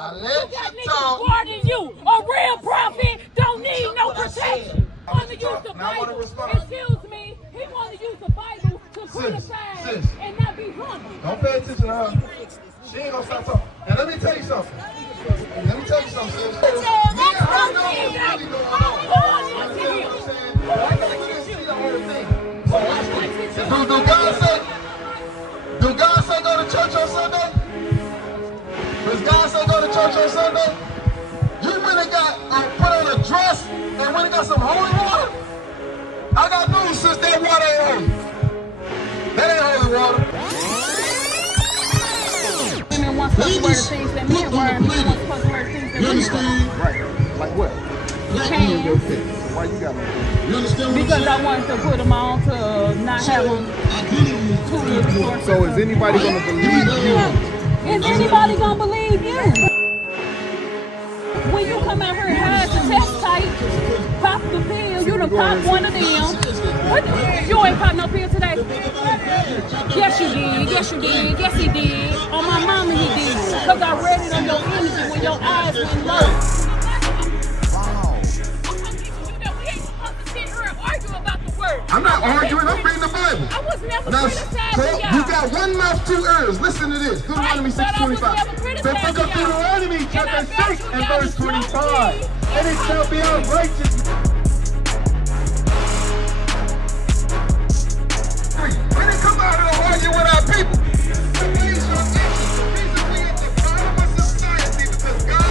I You let got you niggas talk. smarter than you. A real prophet don't need no protection. Want to use the Bible. Excuse me. He want to use the Bible to criticize and not be humble. Don't pay attention to her. She ain't gonna stop talking. And let me tell you something. Sis. Me and her know what's really going on. You know what I'm saying? But I gotta get to see the whole thing. So watch this. Do God say go to church on Sunday? Does God say go to church on Sunday? You went and got put on a dress and went and got some holy water? I got news, sis, that water ain't holy. That ain't holy water. Women want supposed to wear the things that men wear. Men want supposed to wear the things that women wear. Right. Like what? Pants. Why you got them? You understand what Because I wanted to put them on to not have them too little. So is anybody going to believe you? Is anybody gonna believe you? When you come out here and hide the test tight, pop the pill, you done pop one of them. You ain't pop no pill today? Yes you did, yes you did, yes he did. On my mama he did. Cause I read it on your energy when your eyes went low. I'm not arguing, I'm reading the Bible. I was never Now, criticizing so y'all. you got one mouth, two ears. Listen to this. Deuteronomy 6:25. The book of Deuteronomy chapter 6 and verse 25. And it shall be our righteousness. We didn't come out here to argue with our people. The reason we in the bottom of society because God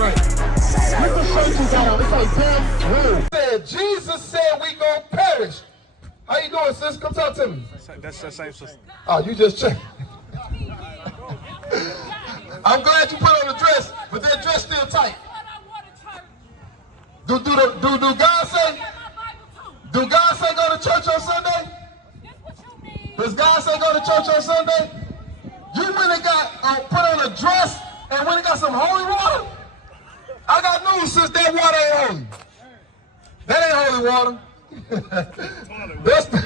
right. Said Jesus said we gonna perish. How you doing, sis? Come talk to me. That's the same sister. Oh, you just checked. I'm glad you put on the dress, but that dress still tight. Do God say? Do God say go to church on Sunday? Does God say go to church on Sunday? You went and got put on a dress and went and got some holy water? I got news, sis, that water ain't holy. That ain't holy water. That's the...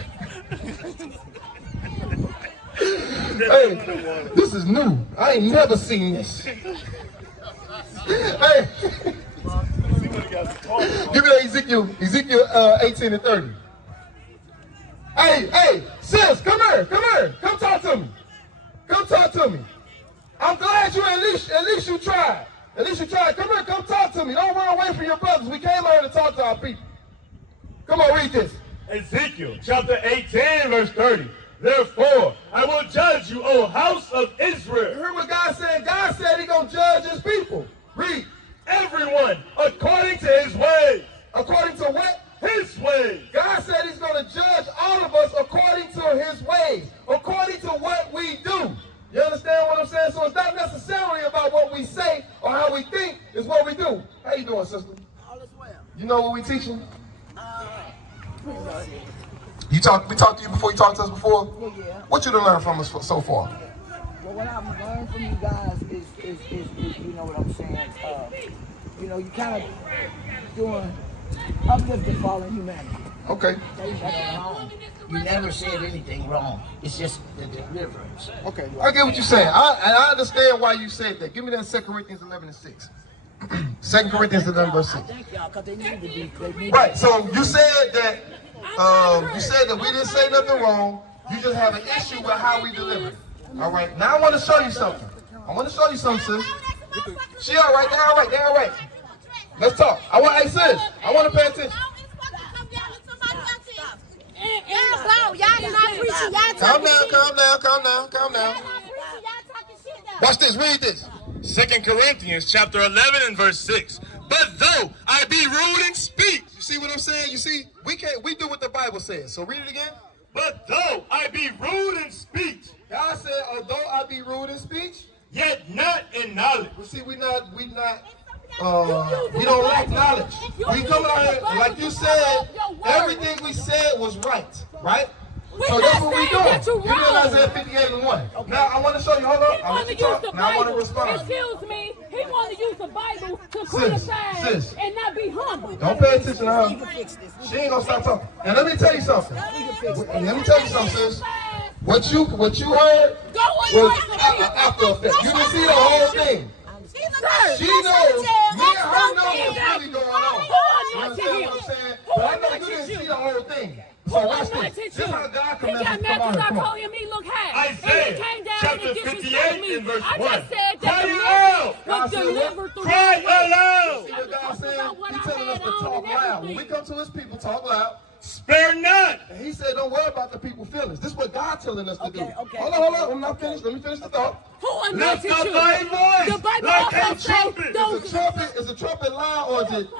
Hey, this is new. I ain't never seen this. Hey, give me that Ezekiel 18 and 30. Hey, sis, come here. Come talk to me. Come talk to me. I'm glad you at least you tried. At least you tried. Come here, come talk to me. Don't run away from your brothers. We came out here to talk to our people. Come on, read this. Ezekiel chapter 18, verse 30. Therefore, I will judge you, O house of Israel. You heard what God said? God said He's going to judge His people. Read. Everyone according to his ways. According to what? His ways. God said He's going to judge all of us according to His ways. According to what we do. You understand what I'm saying? So it's not necessarily about what we say or how we think, it's what we do. How you doing, sister? All is well. You know what we teaching? We talked to you before, you talked to us before? Well, yeah. What you done learned from us so far? Well, what I've learned from you guys is you know what I'm saying, you know, you kind of doing uplifting fallen humanity. Okay. You never said anything wrong. It's just the deliverance. Okay. I get what you're saying. I understand why you said that. Give me that 2 Corinthians 11 and 6. 2 Corinthians 11 verse 6. Thank y'all, because they need to be. Right. So you said that we didn't say nothing wrong. You just have an issue with how we deliver it. All right. Now I want to show you something. Sis. She all right. They all right. Let's talk. Hey, sis. I want to pay attention. Calm down. Watch this, read this. 2 Corinthians chapter 11 and verse 6. But though I be rude in speech. You see what I'm saying? You see, we do what the Bible says. So read it again. But though I be rude in speech. God said, although I be rude in speech, yet not in knowledge. Well, see, we don't lack knowledge. We come out here, like you said, everything we said was right? So that's what we doing. You did Isaiah 58 and 1. Now I want to show you. Hold up. I want to respond. Excuse me. He want to use the Bible to criticize and not be humble. Don't pay attention to her. She ain't gonna stop talking. And let me tell you something. Sis. What you heard was after effect. You didn't see the whole thing. She knows. Me and her know what's really going on. You understand what I'm saying? But I know you didn't see the whole thing. So watch this. This is how God He got mad because I told him he looked high. Isaiah chapter 58 and verse 1. I just said that Cry the aloud. message was delivered through Cry the way. aloud. See what God said? He's telling us to talk loud. When we come to his people, talk loud. Spare not. And he said, don't worry about the people's feelings. This is what God's telling us to do. Okay. Hold on. I'm not finished. Let me finish the thought. Who Lift anointed up you? thy voice The Bible like also a says, trumpet. Is the trumpet loud or is it?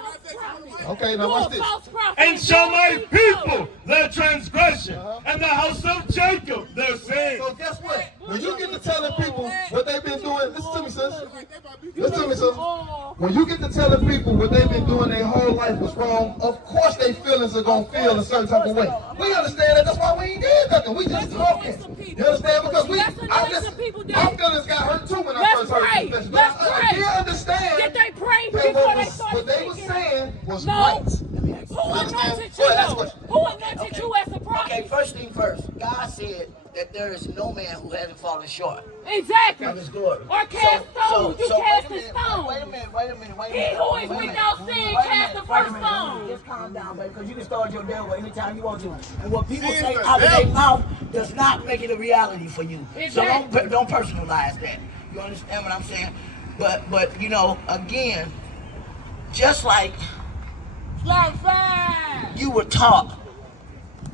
Okay, now watch this. And show my people their transgression, and the house of Jacob their sin. So guess what? When you get to telling people what they've been doing, listen to me, sis. Listen to me, sis. When you get to telling people what they've been doing their whole life was wrong, of course their feelings are going to feel a certain type of way. We understand that. That's why we ain't did nothing. We just talking. You understand? Because our feelings got hurt too when I first heard this. Let's pray. I can't understand. Did they pray before they started what they were speaking? saying was No. right. Who anointed you though? Who anointed you as a prophet? Okay, first thing first. God said that there is no man who hasn't fallen short Exactly. of his glory. Or cast stones. You cast the stone. Wait a minute. He who is without sin cast the first stone. Just calm down, baby, because you can start your devil anytime you want to. And what people say out of their mouth does not make it a reality for you. So don't personalize that. You understand what I'm saying? But you know, again, just like you were taught,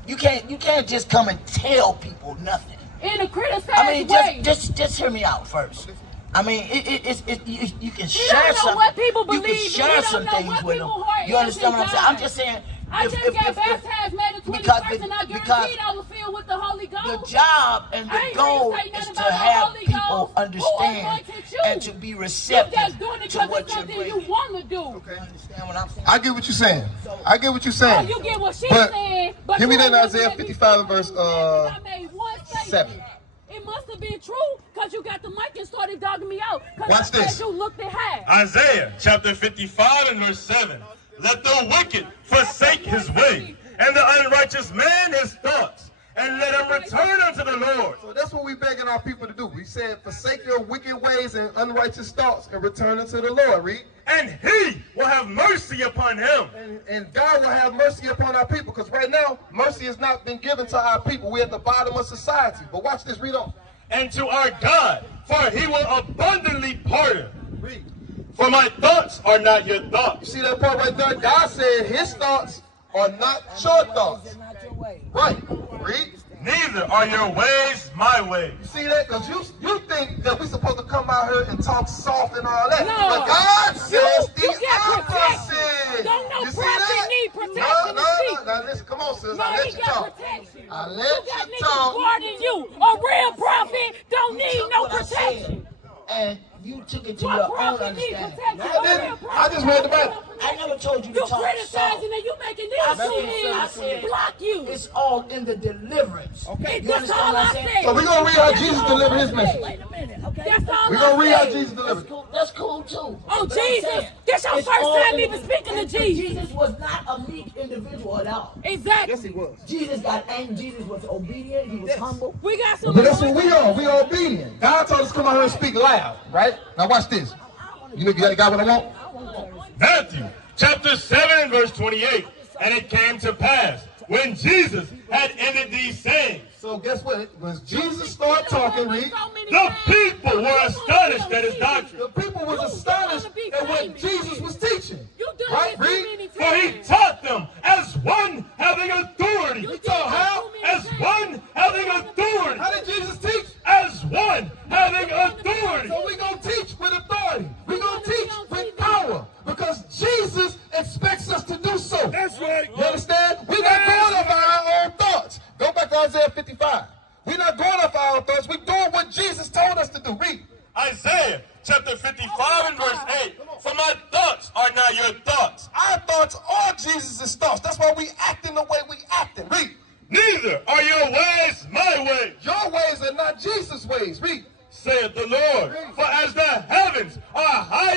you can't just come and tell people nothing. In a criticized way. way. Just hear me out first. I mean, you can share don't know something. what people You believe. can share You don't some know things what with them. people heart You understand what I'm saying? I'm just saying. I just got baptized May the 21st, and I guaranteed I was filled with the Holy Ghost. The job and the goal is to have people understand and to be receptive to what you're bringing. You want to do. Okay. Understand what I'm saying? I get what you're saying. I get what you're saying. You get what she's But saying. But give me you that don't Isaiah let me 55 and verse I made one statement. 7. It must have been true because you got the mic and started dogging me out. Watch this. You looked at high. Isaiah chapter 55 and verse 7. Let the wicked forsake his way, and the unrighteous man his thoughts, and let him return unto the Lord. So that's what we begging our people to do. We said, forsake your wicked ways and unrighteous thoughts and return unto the Lord. Read. And he will have mercy upon him. And God will have mercy upon our people. Because right now, mercy has not been given to our people. We're at the bottom of society. But watch this. Read on. And to our God, for he will abundantly pardon. Read. For my thoughts are not your thoughts. You see that part right there? God said his thoughts are not your thoughts. Right. Read. Neither are your ways my ways. You see that? Because you think that we're supposed to come out here and talk soft and all that. No. But God says the get opposite. Don't no You see prophet that? need protection to speak. Now listen, come on, sis. No, I let he you got talk. protection. I You let got you niggas talk. guarding you. A real prophet don't need no What I said, protection. and you took it to What your own prophet need understanding. protection? I just read the Bible. I never told you to You talk criticizing soft. and you making I these said- shootings block you. It's all in the deliverance. Okay. You That's understand all what I I'm saying? said. So we're going to read how Jesus delivered his message. Wait a minute, okay? That's all We're going to read I how said. Jesus delivered. That's cool too. Oh, But I'm Jesus. saying, This your it's first all time in even the- speaking to and Jesus. Jesus was not a meek individual at all. Exactly. Yes, he was. Jesus got angry. Jesus was obedient. He was humble. We got some. But that's what we are. We are obedient. God told us to come out here and speak loud, right? Now watch this. You know, you got what I want? Matthew chapter 7 verse 28. And it came to pass, when Jesus had ended these sayings, So guess what? When Jesus started talking, read, the people were astonished at his doctrine. the people was astonished at what Jesus was teaching. You done Right, this too read? many For he times. taught them as one having authority. He taught how? As one having authority. How did Jesus teach? As one having authority. So we're going to teach with authority. We're going to teach with power. Because Jesus expects us to do so. That's right. You understand? We're not going off our own thoughts. Go back to Isaiah 55. We're not going off our own thoughts. We're doing what Jesus told us to do. Read. Isaiah chapter 55 and verse 8. For my thoughts are not your thoughts. Our thoughts are Jesus' thoughts. That's why we acting the way we acting. Read. Neither are your ways my ways, Your ways are not Jesus' ways. Read. saith the Lord. For as the heavens are higher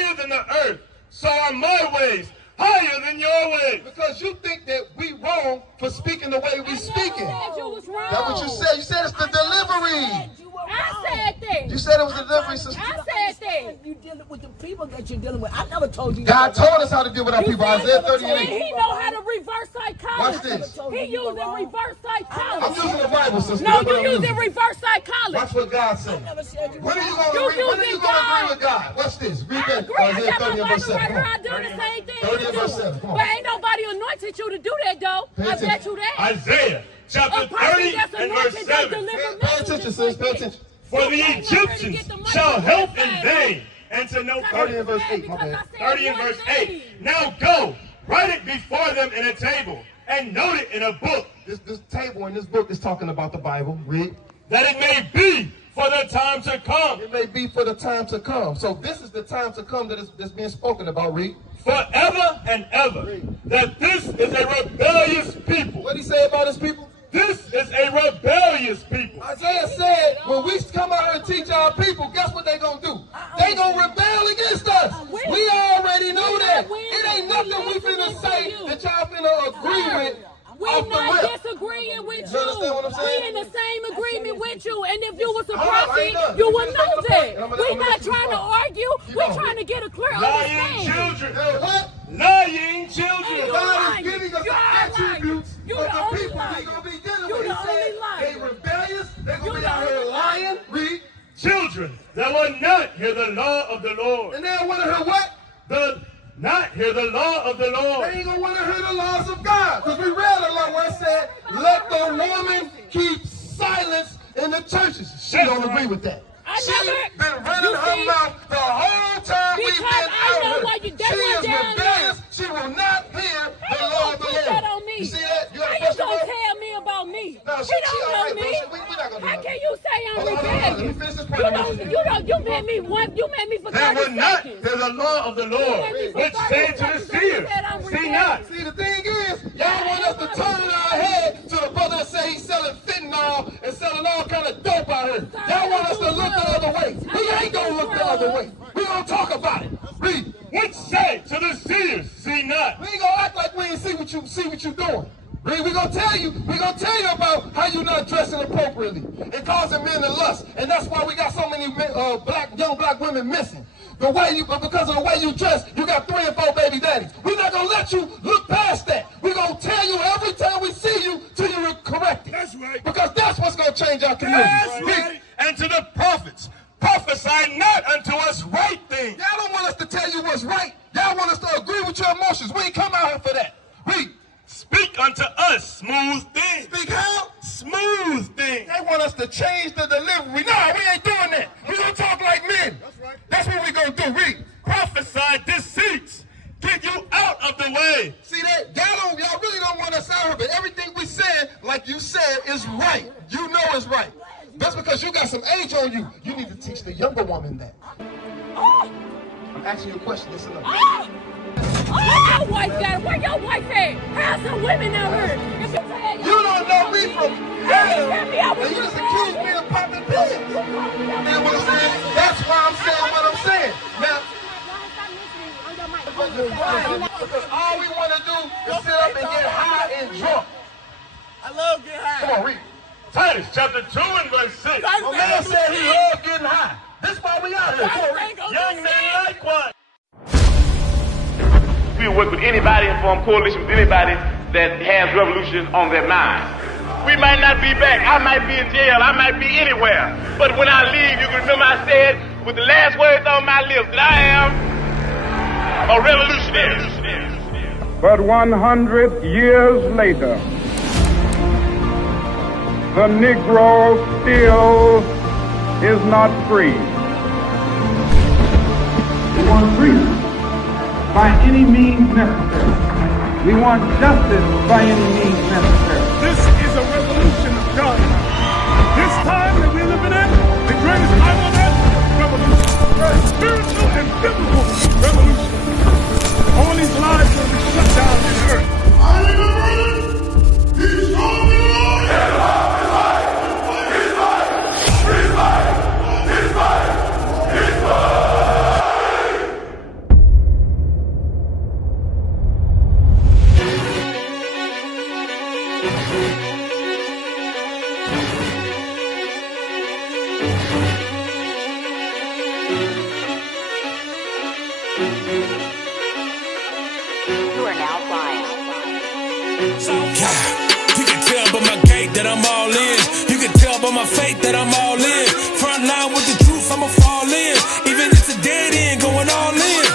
That's what you said. You said it's the delivery. I said that. You said it was the delivery system. I said that. You dealing with the people that you're dealing with. I never told you. God told us how to deal with our people. Isaiah 30 and 8. He know how to reverse psychology. Watch this. He using reverse psychology. I'm using the Bible, sister. No, you using reverse psychology. Watch what God said. When are you going to agree with God? Watch this. Read that. Isaiah 30 and verse 7. I'm doing the same thing. 30 and verse 7. Come on. But ain't nobody anointed you to do that, though. I bet you that. Isaiah chapter 30 and verse 7. Pay attention, sis. Pay attention. For the Egyptians shall help in vain, and to no 30 and verse 8. 30 and verse 8. Now go, write it before them in a table, and note it in a book. This table in this book is talking about the Bible. Read. That it may be for the time to come. It may be for the time to come. So this is the time to come that's being spoken about. Read. Forever and ever. That this is a rebellious people. What did he say about his people? This is a rebellious people. Isaiah said, when we come out here and teach our people, guess what they gonna do? They gonna rebel against us. We already know that. It ain't nothing we finna say that y'all finna agree with. We're not disagreeing with you. Understand what I'm saying? We're in the same agreement with you. And if you was a prophet, you would know that. We're not trying to argue. We're trying to get a clear Lying understanding. children. What? Lying children. God is giving us the attributes of You the the only people liar. we gonna be dealing You with. He the said only liar. they rebellious. They gonna You be the out here only lying. Read. Children that will not hear the law of the Lord. And they don't wanna hear what? Not hear the law of the Lord. They ain't gonna want to hear the laws of God. Because we read a lot where it said, let the woman keep silence in the churches. She don't agree with that. She's been running her mouth the whole time we've been out here. She is rebellious. She will not hear the law of the Lord. You see that? You How you gonna tell me about me? No, He she don't know alright, me. bro. We not gonna do How that. can you say I'm Hold on, let me rebellious? finish this point. You made me one. You made me for They 30 will not seconds. hear the law of the Lord, which say to the seers, see not. See, the thing is, y'all want us to turn our head to the brother that say he's selling fentanyl and selling all kind of dope out here. Y'all want us to look the other way. We ain't gonna look the other way. We gonna talk about it. Read. Which say to the seers, see not. We ain't gonna act like we ain't see what you doing. Read. We gonna tell you about how you not dressing appropriately and causing men to lust. And that's why we got so many young black women missing. Because of the way you dress, you got 3 and 4 baby daddies. We're not gonna let you look past that. We're gonna tell you every time we see you till you correct it. That's right. Because that's what's gonna change our community. That's right. And to the prophets, prophesy not unto us right things. Y'all don't want us to tell you what's right. Y'all want us to agree with your emotions. We ain't come out here for that. Read. Speak unto us smooth things. Speak how? Smooth things. They want us to change the delivery. No, we ain't doing that. We gonna talk like men. That's right. That's what we gonna do. Read. Prophesy deceits. Get you out of the way. See that? Y'all really don't want us out here, but everything we said, like you said, is right. You know it's right. That's because you got some age on you. You need to teach the younger woman that. I'm asking you a question. Listen up. Your wife got it. Where your wife at? How's some women out here? You don't know me from Adam, and you just accuse me of popping pills. You know what I'm saying? That's why I'm saying what I'm saying. Now, because all we want to do is sit up and get high and drunk. I love getting high. Come on, read. Titus chapter 2 and verse 6. My man said he loved getting high. This is why we out here. Come on, read. Young men likewise. We will work with anybody and form coalition with anybody that has revolution on their mind. We might not be back. I might be in jail. I might be anywhere. But when I leave, you can remember I said with the last words on my lips that I am a revolutionary. But 100 years later, the Negro still is not free. We want freedom by any means necessary. We want justice by any means necessary. This is a revolution of God. This time that we're living in, the greatest time on earth, revolution. Spiritual and biblical revolution. All these lies will be shut down in the earth. He's strong in the Lord. He's life. He's life. He's life. He's life. He's life. that I'm all in. You can tell by my faith that I'm all in. Front line with the truth, I'ma fall in. Even if it's a dead end, going all in.